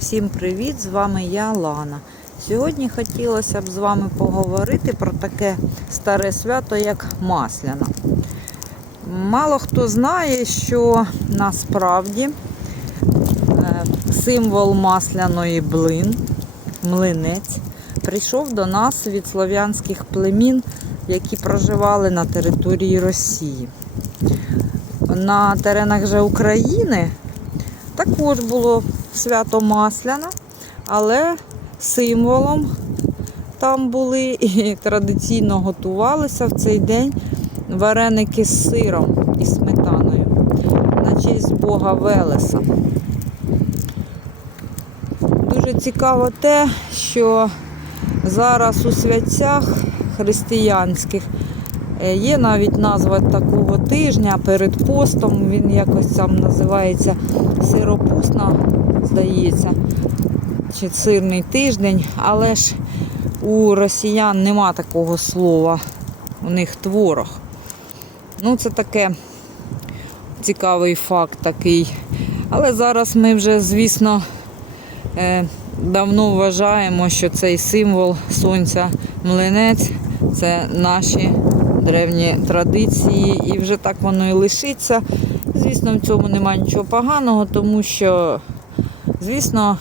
Всім привіт! З вами я Лана. Сьогодні хотілося б з вами поговорити про таке старе свято, як Масляна. Мало хто знає, що насправді е, символ масляної блин, млинець, прийшов до нас від слов'янських племін, які проживали на території Росії. На теренах же України також було свято Масляна, але символом там були і традиційно готувалися в цей день вареники з сиром і сметаною на честь Бога Велеса. Дуже цікаво те, що зараз у святцях християнських є навіть назва такого тижня перед постом. Він якось там називається сиропусна, здається, чи сирний тиждень, але ж у росіян нема такого слова. У них творог. Ну, це таке цікавий факт такий. Але зараз ми вже, звісно, е, давно вважаємо, що цей символ сонця млинець це наші древні традиції, і вже так воно і лишиться. Звісно, в цьому немає нічого поганого, тому що, звісно,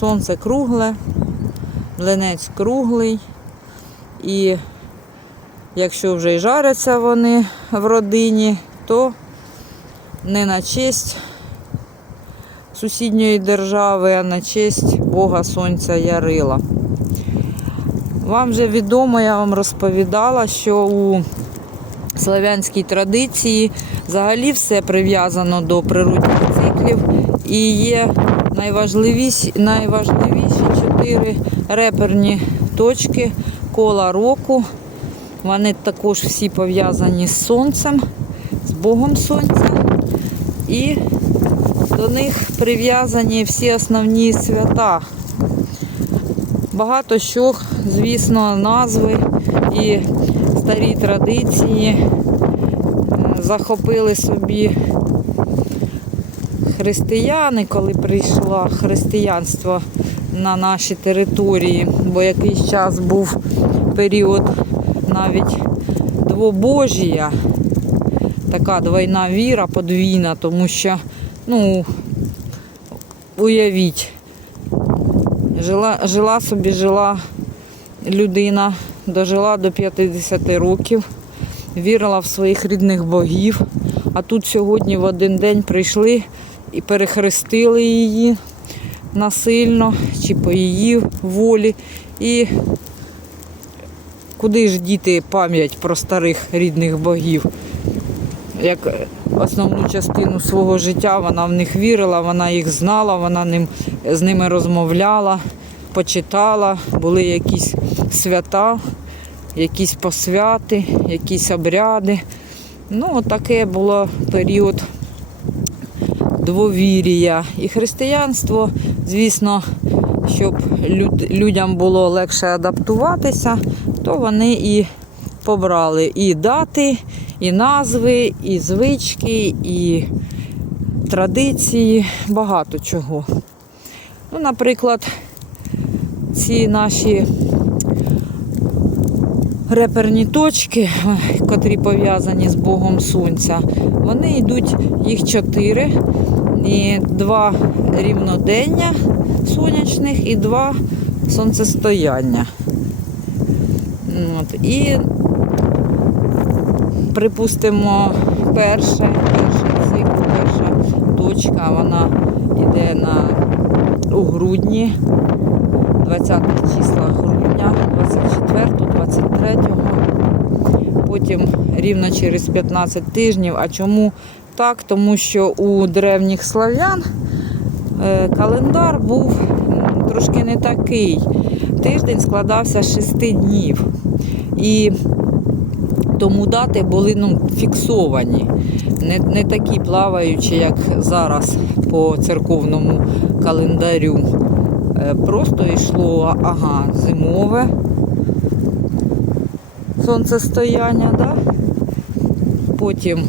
сонце кругле, млинець круглий. І якщо вже й жаряться вони в родині, то не на честь сусідньої держави, а на честь Бога Сонця Ярила. Вам вже відомо, я вам розповідала, що у славянській традиції взагалі все прив'язано до природних циклів і є найважливіші, найважливіші чотири реперні точки кола року. Вони також всі пов'язані з сонцем, з Богом Сонця. І до них прив'язані всі основні свята. Багато що, звісно, назви і старі традиції захопили собі християни, коли прийшло християнство на наші території, бо якийсь час був період навіть двобожія, така двойна віра подвійна, тому що, ну, уявіть, жила, жила собі, жила людина, дожила до 50 років, вірила в своїх рідних богів, а тут сьогодні в один день прийшли і перехрестили її насильно чи по її волі. І куди ж діти пам'ять про старих рідних богів? Як основну частину свого життя вона в них вірила, вона їх знала, вона ним, з ними розмовляла, почитала, були якісь свята, якісь посвяти, якісь обряди. Ну, таке було період двовір'я. І християнство, звісно, щоб люд, людям було легше адаптуватися, то вони і побрали і дати, і назви, і звички, і традиції, багато чого. Ну, наприклад, ці наші реперні точки, котрі пов'язані з Богом Сонця, вони йдуть їх чотири. І два рівнодення сонячних і два сонцестояння. От. І припустимо, перше, перший цикл, перша точка, вона йде на, у грудні, 20 числа грудня, 24, 23. Потім рівно через 15 тижнів. А чому так? Тому що у древніх слав'ян е, календар був трошки не такий. Тиждень складався з 6 днів. І тому дати були ну, фіксовані, не, не такі плаваючі, як зараз по церковному календарю. Е, Просто йшло ага, зимове сонцестояння, да? потім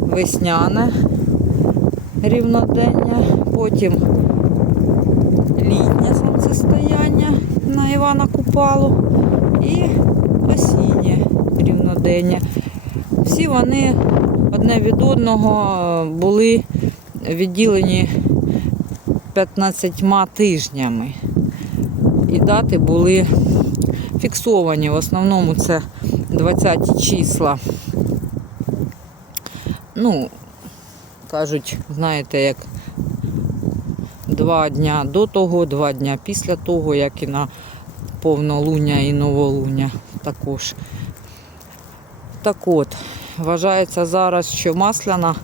весняне рівнодення, потім літнє сонцестояння на Івана Купалу рівнодення. Всі вони одне від одного були відділені 15 тижнями. І дати були фіксовані. В основному це 20 числа. Ну, кажуть, знаєте, як два дня до того, два дня після того, як і на повнолуння і новолуння також. Так от, вважається зараз, що масляна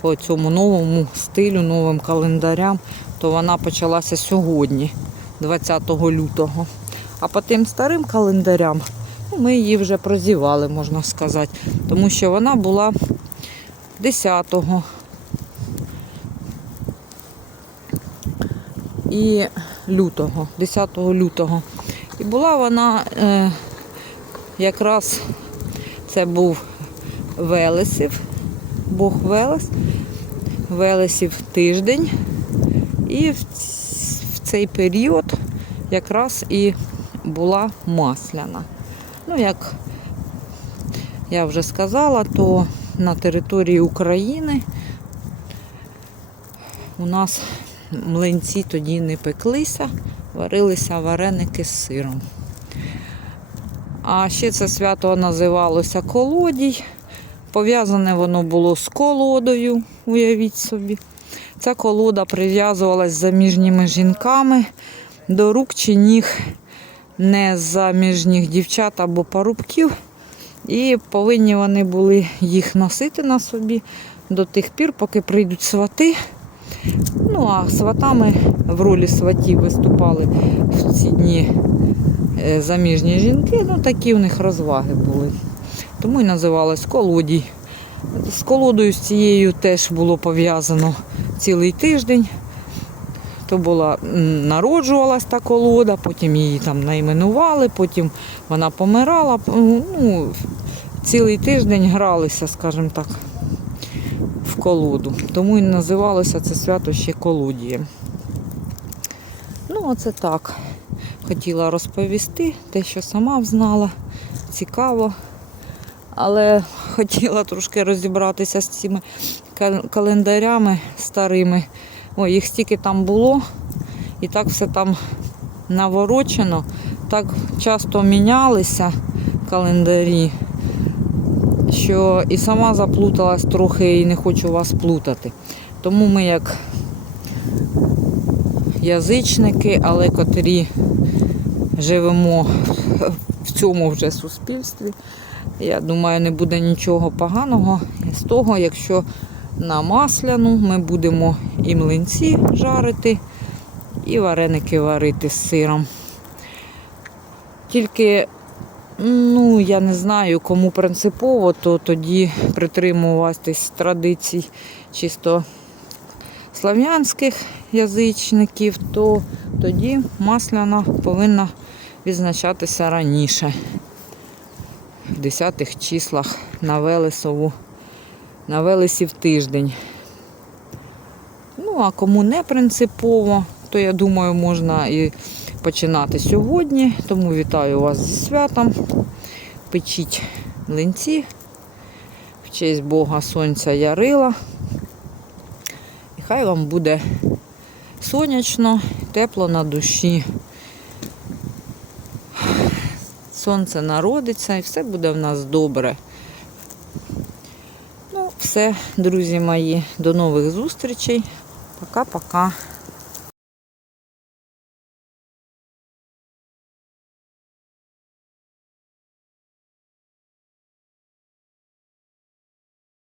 по цьому новому стилю, новим календарям, то вона почалася сьогодні, 20 лютого. А по тим старим календарям ну, ми її вже прозівали, можна сказати, тому що вона була 10-го. І лютого, 10 лютого. І була вона е, якраз це був Велесів, Бог Велес, Велесів тиждень. І в цей період якраз і була масляна. Ну, як я вже сказала, то на території України у нас млинці тоді не пеклися, варилися вареники з сиром. А ще це свято називалося колодій. Пов'язане воно було з колодою, уявіть собі. Ця колода прив'язувалась з заміжніми жінками до рук чи ніг незаміжніх дівчат або парубків. І повинні вони були їх носити на собі до тих пір, поки прийдуть свати. Ну, а сватами в ролі сватів виступали в ці дні заміжні жінки. Ну, такі у них розваги були. Тому і називалось колодій. З колодою з цією теж було пов'язано цілий тиждень. То була народжувалась та колода, потім її там найменували, потім вона помирала. Ну, цілий тиждень гралися, скажімо так, в колоду. Тому і називалося це свято ще колодієм. Ну, оце так. Хотіла розповісти те, що сама взнала. Цікаво. Але хотіла трошки розібратися з цими календарями старими. Ой, їх стільки там було, і так все там наворочено, так часто мінялися календарі, що і сама заплуталась трохи і не хочу вас плутати. Тому ми як язичники, але котрі живемо в цьому вже суспільстві. Я думаю, не буде нічого поганого з того, якщо на масляну ми будемо і млинці жарити, і вареники варити з сиром. Тільки, ну, я не знаю, кому принципово, то тоді притримуватись традицій чисто слав'янських язичників, то тоді масляна повинна відзначатися раніше в 10-х числах на Велесову, на Велесів тиждень. Ну, а кому не принципово, то я думаю, можна і починати сьогодні. Тому вітаю вас зі святом. Печіть млинці в честь Бога Сонця Ярила. І хай вам буде сонячно, тепло на душі. Сонце народиться і все буде в нас добре. Ну, все, друзі мої, до нових зустрічей. Пока-пока.